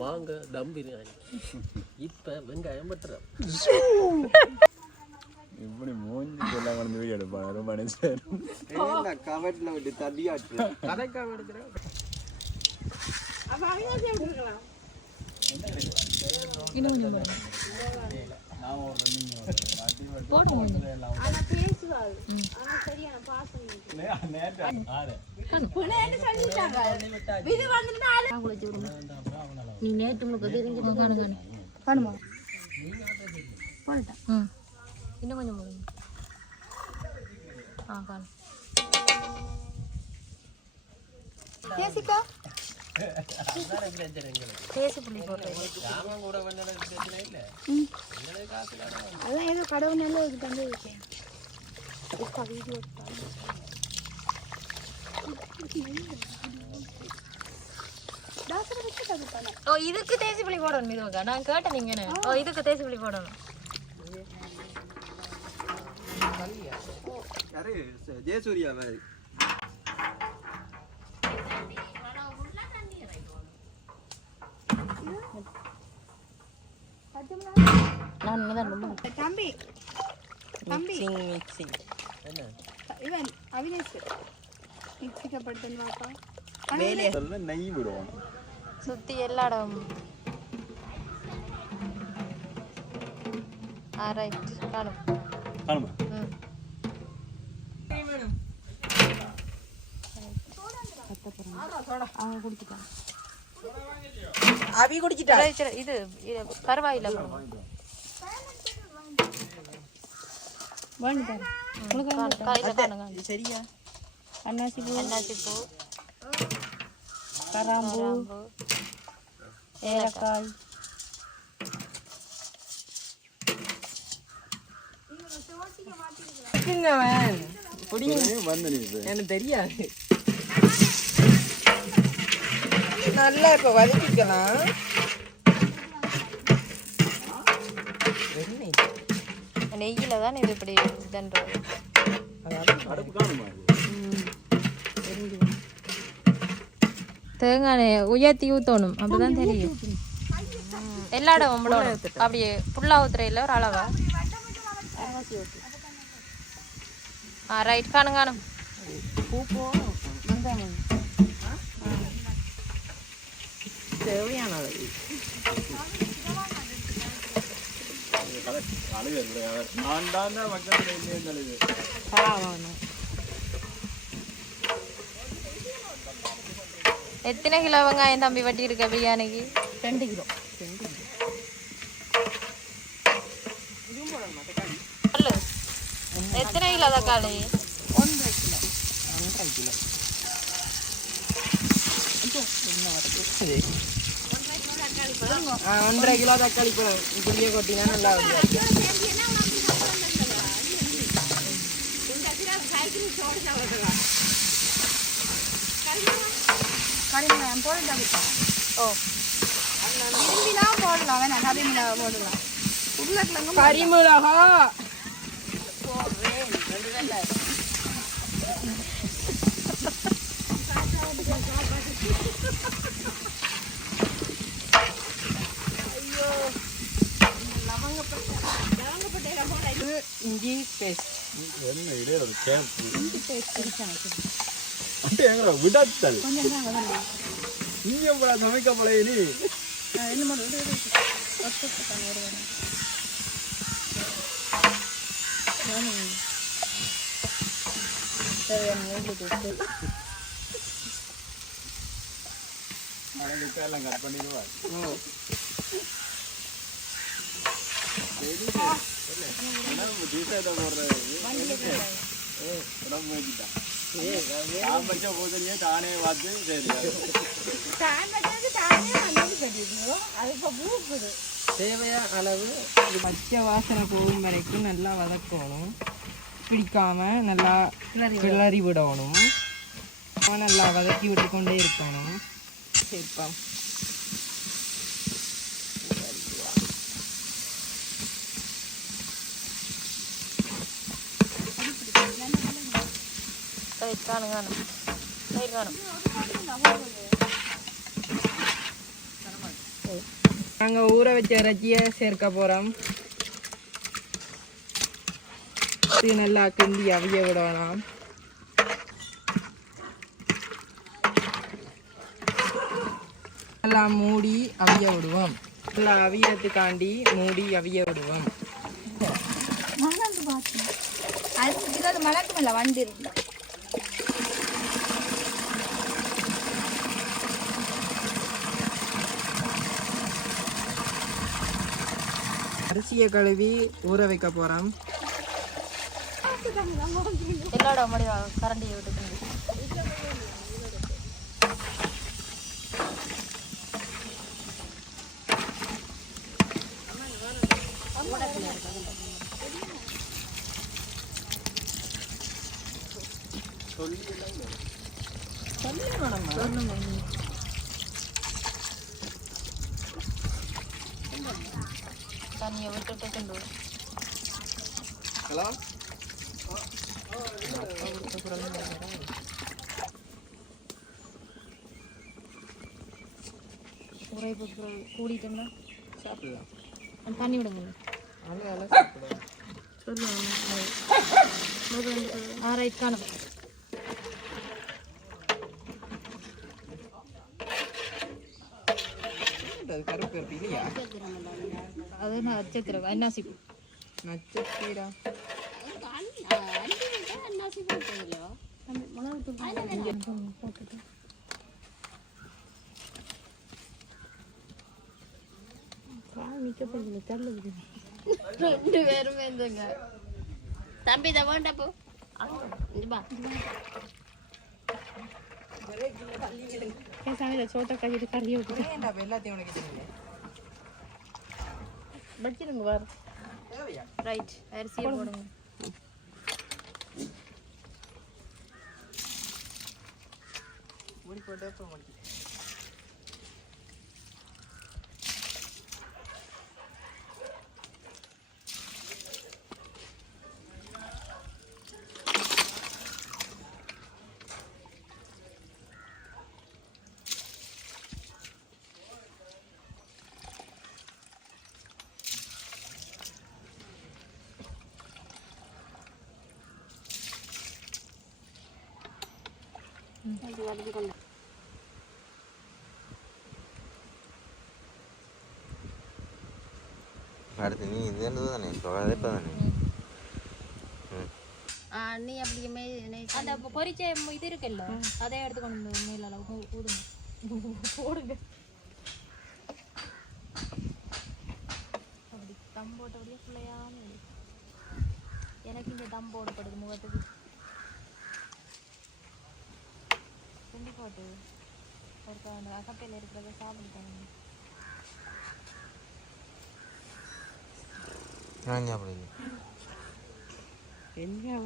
வாங்க தம் பிரியாணி. இப்ப வெங்காயம் பட்டுறோம். இப்படி மூஞ்சி எல்லாம் கொண்டு போய் எடுப்பாங்க ரொம்ப நினைச்சேன். கவர்ல விட்டு தடியாட்டு கதைக்காக எடுக்கிறேன். நீ நேற்று முழுக்க தெரிஞ்சு காணுமா இன்னும் கொஞ்சம் முடியும். காணும் பேசிக்கா பேசி புள்ளி போடுறேன். அதான் ஏதோ கடவுள் நல்ல இது வந்து வீடியோ ஓ இதுக்கு தேசி புளி போடணும். இதுக்கா நான் கேட்டேன் நீங்க. ஓ இதுக்கு தேசி புளி போடணும். ஜெயசூர்யாவை தம்பி தம்பி இவன் அவினேஷ் மிக்சிக்கப்படுத்தணுமாப்பா நெய் விடுவான் சுத்தி எல்லா இடமும். ரைட் காணும் காணுமா அவங்க குடிச்சிட்டான். அவி குடிச்சிட்டா. இது பரவாயில்ல. சரியா அன்னாசி பூ கராம்பு ஏலக்காய் எனக்கு தெரியாது. நல்லா இப்ப வதக்கிக்கலாம். நெய்யில தான் இது இப்படி இதுன்றது. தேங்காய் உயர்த்தி ஊற்றணும். அப்பதான் தெரியும். எல்லா இடம் அப்படியே புல்லா ஊத்துறையில் ஒரு அளவா. ரைட் காணும் காணும். தேவையானது எத்தனை கிலோ வெங்காயம் தம்பி வட்டி இருக்க பிரியாணிக்கு? 2 கிலோ. எத்தனை கிலோ தக்காளி? 1.5 கிலோ. 1.5 கிலோ தக்காளி பழம் இப்படியே கொட்டினா நல்லா கறிமிளகாய் போடலாம். ஓ விரும்பினா போடலாம். வேணாம் கறிமிளகாய் போடலாம். உருளைக்கிழங்கு கறிமிளகா இஞ்சி பேஸ்ட் விடத்தல் இங்க சமைக்க பழைய எல்லாம் கட் பண்ணிடுவார். தானே பார்த்து தேவையான அளவு பச்சை வாசனை போகும் வரைக்கும் நல்லா வதக்கணும். பிடிக்காம நல்லா கிளறி விடணும். நல்லா வதக்கி விட்டு கொண்டே இருக்கணும். சேர்ப்போம். காணும் காணும் காணும். நாங்கள் ஊற வச்ச இறைச்சியை சேர்க்க போகிறோம். இது நல்லா கிண்டி அவிய விடலாம். நல்லா மூடி அவிய விடுவோம். நல்லா அவியத்துக்காண்டி மூடி அவிய விடுவோம். அது மலக்கும் இல்லை வண்டி இருந்தா அரிசியை கழுவி ஊற வைக்க போகிறோம். எல்லாரோட முடிவா கரண்டியை விட்டு தண்ணியை விட்டுட்டு கொண்டு ஹலோ உரை போட்டு கூடிட்டோம்னா சாப்பிடலாம். தண்ணி விடுங்க ரைட் காணும். கருப்பு கருப்பு இல்லையா? அது நட்சத்திரம் அன்னாசி நட்சத்திரம் போட்டுட்டு ரெண்டு பேருமே இருந்துங்க தம்பி இதை வேண்டப்போ சோட்டா கழிட்டு கறியை விட்டு எல்லாத்தையும் உனக்கு வச்சிருங்க வார் தேவையா? ரைட் அரிசியை போடுங்க. மூடி போட்டு அப்புறம் முடிச்சு. அடுத்து நீ இது தானே இப்போ தானே நீ அப்படியுமே அந்த பொரிச்ச இது இருக்குல்ல அதே எடுத்துக்கொண்டு மேல ஊடுங்க போடுங்க. அப்படி தம் போட்டபடியே பிள்ளையாம எனக்கு இந்த தம் போடப்படுது முகத்துக்கு துண்டி போட்டு ஒரு அந்த அகப்பையில் இருக்கிறத சாப்பிடுத்தாங்க. நான் சாப்பிடுங்க என்ன